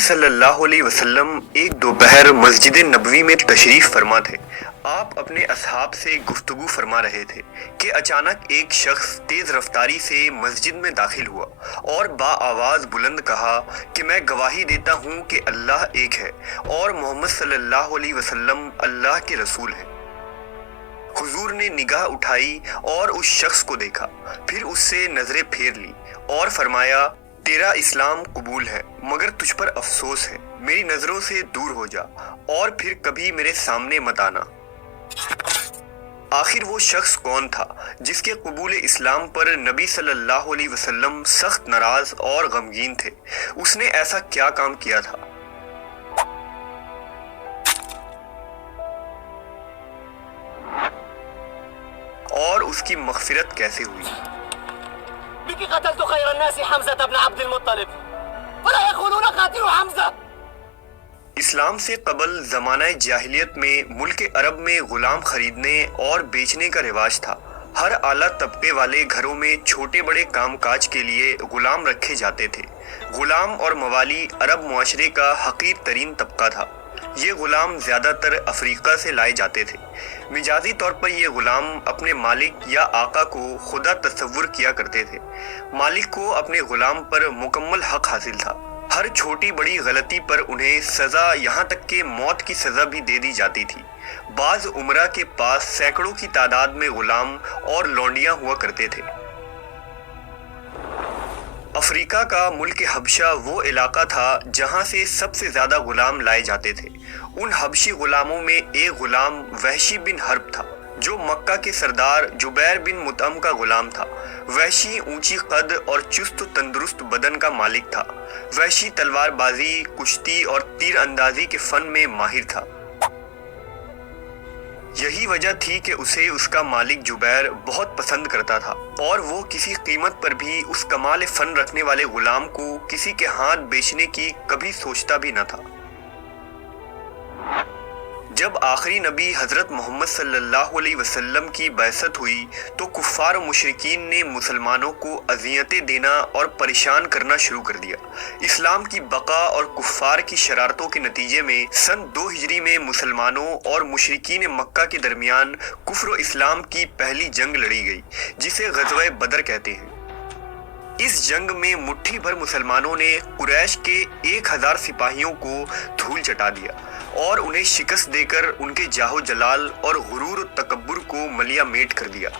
सल्लल्लाहु अलैहि वसल्लम एक दोपहर मस्जिद नबवी में तशरीफ फरमा थे। आप अपने असहाब से गुफ्तगू फरमा रहे थे कि अचानक एक शख्स तेज रफ्तारी से मस्जिद में दाखिल हुआ और बाआवाज बुलंद कहा कि मैं गवाही देता हूँ कि अल्लाह एक है और मोहम्मद सल्लल्लाहु अलैहि वसल्लम अल्लाह के रसूल हैं। हुजूर ने निगाह उठाई और उस शख्स को देखा, फिर उससे नजरें फेर ली और फरमाया, तेरा इस्लाम कबूल है, मगर तुझ पर अफसोस है, मेरी नजरों से दूर हो जा और फिर कभी मेरे सामने मत आना। आखिर वो शख्स कौन था जिसके कबूल इस्लाम पर नबी सल्लल्लाहु अलैहि वसल्लम सख्त नाराज और गमगीन थे? उसने ऐसा क्या काम किया था? और उसकी मग़फ़िरत कैसे हुई? بك قتلت خير الناس حمزة بن عبد المطلب ولا يخونون قاتل حمزة। इस्लाम से कबल ज़माना जाहिलियत में मुल्क अरब में ग़ुलाम ख़रीदने और बेचने का रिवाज था। हर आला तबके वाले घरों में छोटे बड़े कामकाज के लिए ग़ुलाम रखे जाते थे। ग़ुलाम और मवाली अरब मुआशरे का हक़ीर तरीन तबका था। ये ग़ुलाम ज़्यादातर अफ्रीका से लाए जाते थे। मिजाजी तौर पर ये ग़ुलाम अपने मालिक या आका को खुदा तस्वुर किया करते थे। मालिक को अपने ग़ुलाम पर मुकम्मल हक़ हासिल था। हर छोटी बड़ी गलती पर उन्हें सज़ा, यहाँ तक कि मौत की सज़ा भी दे दी जाती थी। बाज़ उमरा के पास सैकड़ों की तादाद में ग़ुलाम और लौंडियाँ हुआ करते थे। अफ्रीका का मुल्क हबशा वो इलाका था जहाँ से सबसे ज़्यादा ग़ुलाम लाए जाते थे। उन हबशी ग़ुलामों में एक ग़ुलाम वहशी बिन हर्ब था, जो मक्का के सरदार जुबैर बिन मुतअम का ग़ुलाम था। वहशी ऊंची कद और चुस्त तंदुरुस्त बदन का मालिक था। वहशी तलवारबाजी, कुश्ती और तीर अंदाजी के फ़न में माहिर था। यही वजह थी कि उसे उसका मालिक जुबैर बहुत पसंद करता था और वो किसी कीमत पर भी उस कमाल फ़न रखने वाले ग़ुलाम को किसी के हाथ बेचने की कभी सोचता भी न था। जब आखिरी नबी हज़रत मोहम्मद सल्लल्लाहु अलैहि वसल्लम की बैसत हुई तो कुफ़ार और मुशरिकीन ने मुसलमानों को अज़ियतें देना और परेशान करना शुरू कर दिया। इस्लाम की बका और कुफ़ार की शरारतों के नतीजे में सन 2 हिजरी में मुसलमानों और मुशरिकीन मक्का के दरमियान कुफ्र और इस्लाम की पहली जंग लड़ी गई, जिसे ग़ज़वा बदर कहते हैं। इस जंग में मुट्ठी भर मुसलमानों ने कुरैश के 1000 सिपाहियों को धूल चटा दिया और उन्हें शिकस्त देकर उनके जाहो जलाल और गुरूर और तकब्बुर को मलिया मेट कर दिया।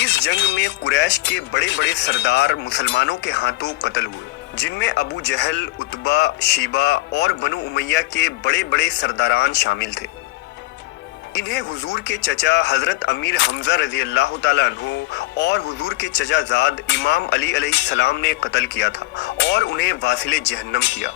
इस जंग में कुरैश के बड़े बड़े सरदार मुसलमानों के हाथों कत्ल हुए, जिनमें अबू जहल, उतबा, शीबा और बनु उमैया के बड़े बड़े सरदारान शामिल थे। इन्हें हुजूर के चचा हज़रत अमीर हमज़ा रज़ी अल्लाह ताला अन्हु और हुजूर के चचाज़ाद इमाम अली अलैहिस्सलाम ने कत्ल किया था और उन्हें वासिले जहन्नम किया।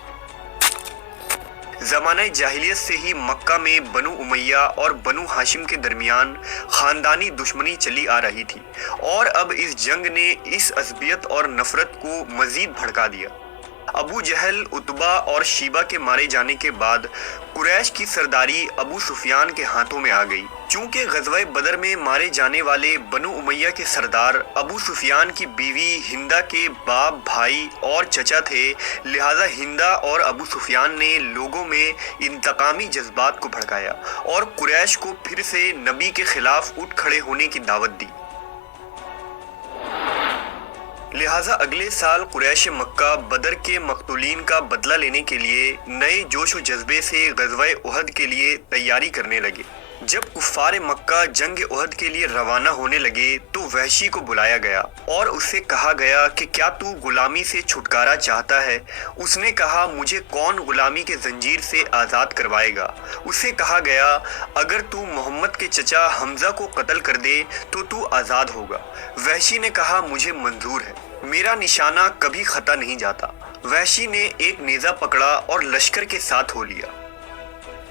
ज़माना जाहिलियत से ही मक्का में बनु उमैया और बनु हाशिम के दरमियान ख़ानदानी दुश्मनी चली आ रही थी और अब इस जंग ने इस असबियत और नफ़रत को मज़ीद भड़का दिया। अबू जहल, उतबा और शीबा के मारे जाने के बाद कुरैश की सरदारी अबू सुफियान के हाथों में आ गई। चूँकि ग़ज़वा बदर में मारे जाने वाले बनु उमैया के सरदार अबू सुफियान की बीवी हिंदा के बाप, भाई और चचा थे, लिहाजा हिंदा और अबू सुफियान ने लोगों में इंतकामी जज्बात को भड़काया और कुरैश को फिर से नबी के खिलाफ उठ खड़े होने की दावत दी। लिहाजा अगले साल कुरैश मक्का बदर के मक़तूलीन का बदला लेने के लिए नए जोश व जज्बे से ग़ज़वा उहद के लिए तैयारी करने लगे। जब कुफ़ार मक्का जंग उहद के लिए रवाना होने लगे तो वहशी को बुलाया गया और उससे कहा गया कि क्या तू ग़ुलामी से छुटकारा चाहता है? उसने कहा, मुझे कौन ग़ुलामी के ज़ंजीर से आज़ाद करवाएगा? उससे कहा गया, अगर तू मोहम्मद के चचा हमज़ा को कत्ल कर दे तो तू आज़ाद होगा। वहशी ने कहा, मुझे मंजूर है, मेरा निशाना कभी खता नहीं जाता। वहशी ने एक नेज़ा पकड़ा और लश्कर के साथ हो लिया।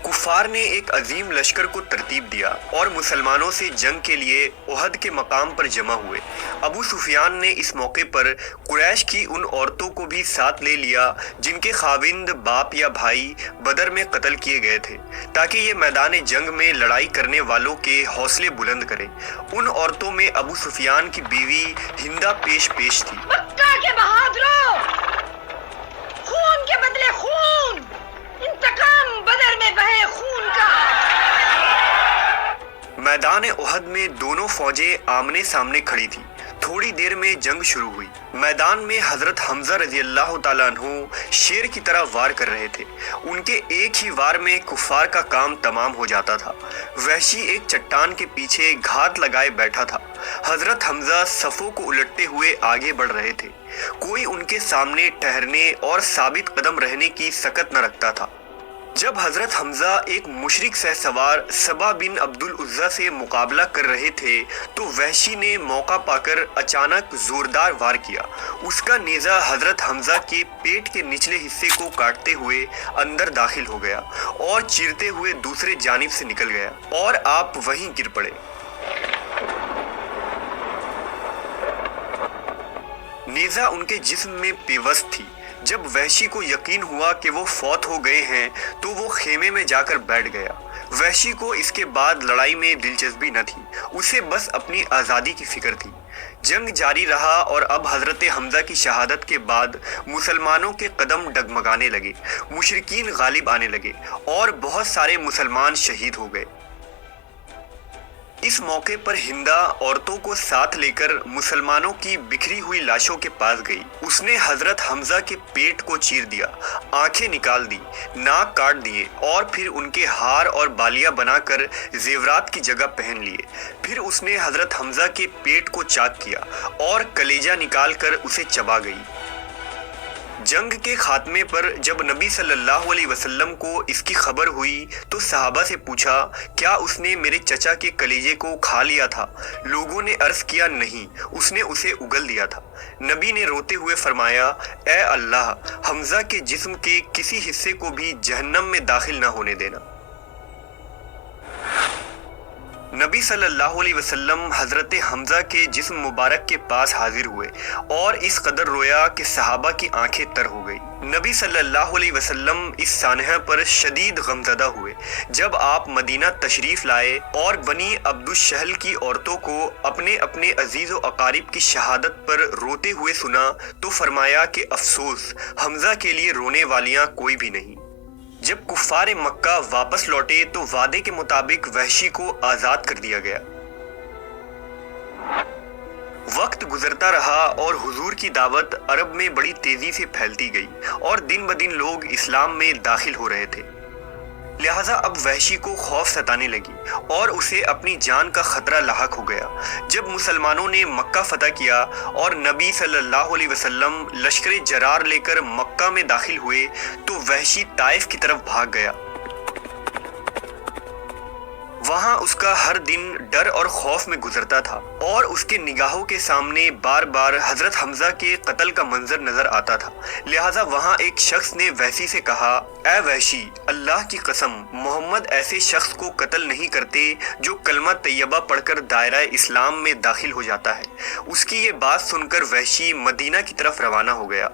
कुफ़ार ने एक अजीम लश्कर को तरतीब दिया और मुसलमानों से जंग के लिए उहद के मकाम पर जमा हुए। अबू सुफियान ने इस मौके पर कुरैश की उन औरतों को भी साथ ले लिया जिनके खाविंद, बाप या भाई बदर में कत्ल किए गए थे, ताकि ये मैदान जंग में लड़ाई करने वालों के हौसले बुलंद करें। उन औरतों में अबू सुफियान की बीवी हिंदा पेश थी। मक्का के बहादुरों, खून के बदले खून मैदान उहद में दोनों फौजें आमने सामने खड़ी थी। थोड़ी देर में जंग शुरू हुई। मैदान में हजरत हमजा रजी अल्लाह ताला अन्हु शेर की तरह वार कर रहे थे। उनके एक ही वार में कुफार का काम तमाम हो जाता था। वहशी एक चट्टान के पीछे घात लगाए बैठा था। हजरत हमजा सफों को उलटते हुए आगे बढ़ रहे थे। कोई उनके सामने ठहरने और साबित कदम रहने की सकत न रखता था। जब हजरत हमजा एक मुशरिक सहसवार सबा बिन अब्दुल उज्जा से मुकाबला कर रहे थे तो वहशी ने मौका पाकर अचानक जोरदार वार किया। उसका नेज़ा हजरत हमजा के पेट के निचले हिस्से को काटते हुए अंदर दाखिल हो गया और चीरते हुए दूसरे जानिब से निकल गया और आप वहीं गिर पड़े। नेज़ा उनके जिस्म में पेवस्त थी। जब वहशी को यकीन हुआ कि वो फौत हो गए हैं तो वो खेमे में जाकर बैठ गया। वहशी को इसके बाद लड़ाई में दिलचस्पी न थी, उसे बस अपनी आज़ादी की फिक्र थी। जंग जारी रहा और अब हजरत हमजा की शहादत के बाद मुसलमानों के कदम डगमगाने लगे, मुशरिकीन गालिब आने लगे और बहुत सारे मुसलमान शहीद हो गए। इस मौके पर हिंदा औरतों को साथ लेकर मुसलमानों की बिखरी हुई लाशों के पास गई। उसने हजरत हमजा के पेट को चीर दिया, आंखें निकाल दी, नाक काट दिए और फिर उनके हार और बालियां बनाकर जेवरात की जगह पहन लिए। फिर उसने हजरत हमजा के पेट को चाक किया और कलेजा निकाल कर उसे चबा गई। जंग के खात्मे पर जब नबी सल्लल्लाहु अलैहि वसल्लम को इसकी खबर हुई तो सहाबा से पूछा, क्या उसने मेरे चचा के कलेजे को खा लिया था? लोगों ने अर्ज किया, नहीं, उसने उसे उगल दिया था। नबी ने रोते हुए फरमाया, ए अल्लाह, हमजा के जिस्म के किसी हिस्से को भी जहन्नम में दाखिल ना होने देना। नबी सल्लल्लाहु अलैहि वसल्लम हजरत हमजा के जिस्म मुबारक के पास हाजिर हुए और इस कदर रोया कि सहाबा की आंखें तर हो गई। नबी सल्लल्लाहु अलैहि वसल्लम इस सानहा पर शदीद गमज़दा हुए जब आप मदीना तशरीफ लाए और बनी अब्दुश-शहल की औरतों को अपने अपने अजीज़ व अकारिब की शहादत पर रोते हुए सुना तो फरमाया कि अफसोस, हमजा के लिए रोने वालियां कोई भी नहीं। जब कुफ़ार मक्का वापस लौटे तो वादे के मुताबिक वहशी को आज़ाद कर दिया गया। वक्त गुजरता रहा और हुजूर की दावत अरब में बड़ी तेजी से फैलती गई और दिन ब दिन लोग इस्लाम में दाखिल हो रहे थे। लिहाजा अब वहशी को खौफ सताने लगी और उसे अपनी जान का खतरा लाहक हो गया। जब मुसलमानों ने मक्का फतह किया और नबी सल्लल्लाहु अलैहि वसल्लम लश्कर जरार लेकर मक्का में दाखिल हुए तो वहशी ताइफ की तरफ भाग गया। वहां उसका हर दिन डर और खौफ में गुजरता था और उसके निगाहों के सामने बार बार हजरत हमजा के कत्ल का मंजर नजर आता था। लिहाजा वहां एक शख्स ने वहशी से कहा, ए वहशी, अल्लाह की कसम, मोहम्मद ऐसे शख्स को कत्ल नहीं करते जो कलमा तैयबा पढ़कर दायरा इस्लाम में दाखिल हो जाता है। उसकी ये बात सुनकर वहशी मदीना की तरफ रवाना हो गया।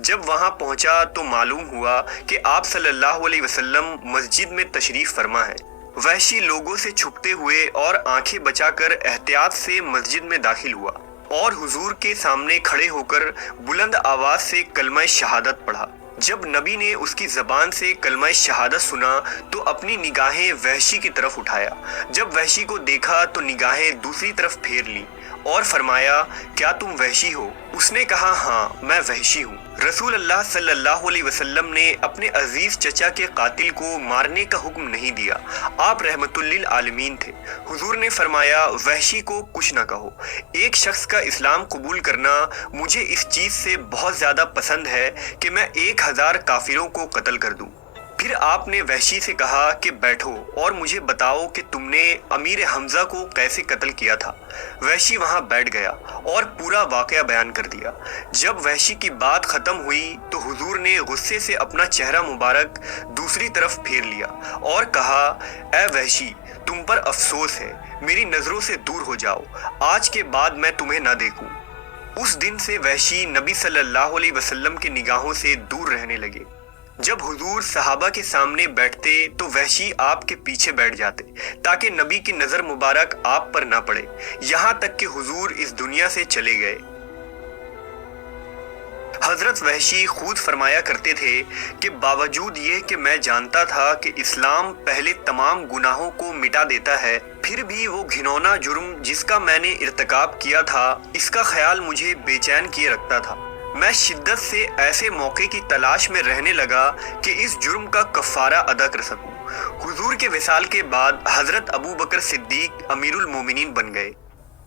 जब वहां पहुंचा तो मालूम हुआ कि आप सल्लल्लाहु अलैहि वसल्लम मस्जिद में तशरीफ फरमा है। वहशी लोगों से छुपते हुए और आंखें बचाकर एहतियात से मस्जिद में दाखिल हुआ और हुजूर के सामने खड़े होकर बुलंद आवाज से कलमा शहादत पढ़ा। जब नबी ने उसकी जबान से कलमा शहादत सुना तो अपनी निगाहें वहशी की तरफ उठाया। जब वहशी को देखा तो निगाहें दूसरी तरफ फेर ली और फरमाया, क्या तुम वहशी हो? उसने कहा, हाँ, मैं वहशी हूँ। रसूल अल्लाह सल्लल्लाहु अलैहि वसल्लम ने अपने अजीज चचा के कातिल को मारने का हुक्म नहीं दिया। आप रहमतुल लिल आलमीन थे। हुजूर ने फरमाया, वहशी को कुछ न कहो। एक शख्स का इस्लाम कबूल करना मुझे इस चीज से बहुत ज्यादा पसंद है कि मैं 1000 काफिरों को कत्ल कर दूं। फिर आपने वहशी से कहा कि बैठो और मुझे बताओ कि तुमने अमीर हमजा को कैसे कत्ल किया था। वहशी वहां बैठ गया और पूरा वाकया बयान कर दिया। जब वहशी की बात खत्म हुई तो हुजूर ने गुस्से से अपना चेहरा मुबारक दूसरी तरफ फेर लिया और कहा, ए वहशी, तुम पर अफसोस है, मेरी नजरों से दूर हो जाओ, आज के बाद मैं तुम्हें ना देखूं। उस दिन से वहशी नबी सल्लल्लाहु अलैहि वसल्लम की निगाहों से दूर रहने लगे। जब हुजूर सहाबा के सामने बैठते तो वहशी आपके पीछे बैठ जाते ताकि नबी की नजर मुबारक आप पर ना पड़े, यहाँ तक कि हुजूर इस दुनिया से चले गए। حضرت وحشی خود فرمایا کرتے تھے کہ باوجود یہ کہ میں جانتا تھا کہ اسلام پہلے تمام گناہوں کو مٹا دیتا ہے، پھر بھی وہ گھنونا جرم جس کا میں نے ارتکاب کیا تھا، اس کا خیال مجھے بے چین کیے رکھتا تھا۔ میں شدت سے ایسے موقع کی تلاش میں رہنے لگا کہ اس جرم کا کفارہ ادا کر سکوں۔ حضور کے وصال کے بعد حضرت ابو بکر صدیق امیر المومنین بن گئے۔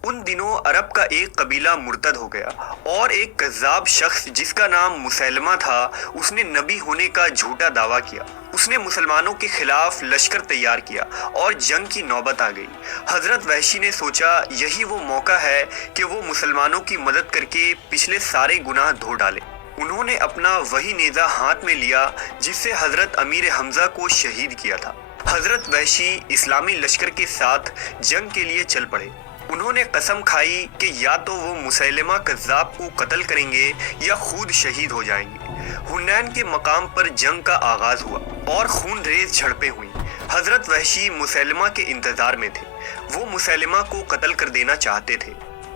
ان دنوں عرب کا ایک قبیلہ مرتد ہو گیا اور ایک کذاب شخص جس کا نام مسیلمہ تھا، اس نے نبی ہونے کا جھوٹا دعویٰ کیا۔ اس نے مسلمانوں کے خلاف لشکر تیار کیا اور جنگ کی نوبت آ گئی۔ حضرت وحشی نے سوچا یہی وہ موقع ہے کہ وہ مسلمانوں کی مدد کر کے پچھلے سارے گناہ دھو ڈالے۔ انہوں نے اپنا وہی نیزہ ہاتھ میں لیا جس سے حضرت امیر حمزہ کو شہید کیا تھا۔ حضرت وحشی اسلامی لشکر کے ساتھ جنگ کے لیے چل پڑے۔ انہوں نے قسم کھائی کہ یا تو وہ مسیلمہ کذاب کو قتل کریں گے یا خود شہید ہو جائیں گے۔ حنین کے مقام پر جنگ کا آغاز ہوا اور خون ریز جھڑپیں ہوئیں۔ حضرت وحشی مسیلمہ کے انتظار میں تھے۔ وہ مسیلمہ کو قتل کر دینا چاہتے تھے۔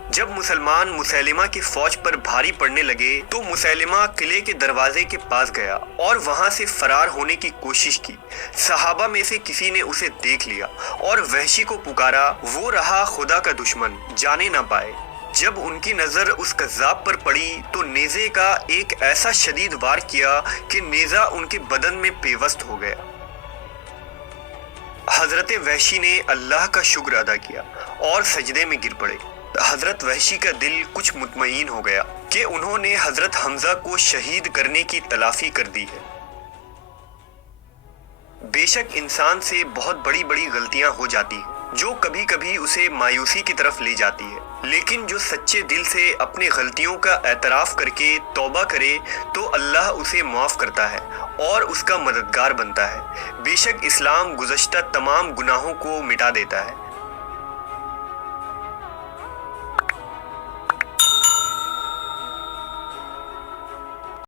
جب مسلمان مسیلمہ کی فوج پر بھاری پڑنے لگے تو مسیلمہ قلعے کے دروازے کے پاس گیا اور وہاں سے فرار ہونے کی کوشش کی۔ صحابہ میں سے کسی نے اسے دیکھ لیا اور وحشی کو پکارا، وہ رہا خدا کا دشمن، جانے نہ پائے۔ جب ان کی نظر اس کذاب پر پڑی تو نیزے کا ایک ایسا شدید وار کیا کہ نیزہ ان کے بدن میں پیوست ہو گیا۔ حضرت وحشی نے اللہ کا شکر ادا کیا اور سجدے میں گر پڑے۔ حضرت وحشی کا دل کچھ مطمئن ہو گیا کہ انہوں نے حضرت حمزہ کو شہید کرنے کی تلافی کر دی ہے۔ بے شک انسان سے بہت بڑی بڑی غلطیاں ہو جاتی ہیں جو کبھی کبھی اسے مایوسی کی طرف لے جاتی ہے، لیکن جو سچے دل سے اپنی غلطیوں کا اعتراف کر کے توبہ کرے تو اللہ اسے معاف کرتا ہے اور اس کا مددگار بنتا ہے۔ بے شک اسلام گزشتہ تمام گناہوں کو مٹا دیتا ہے۔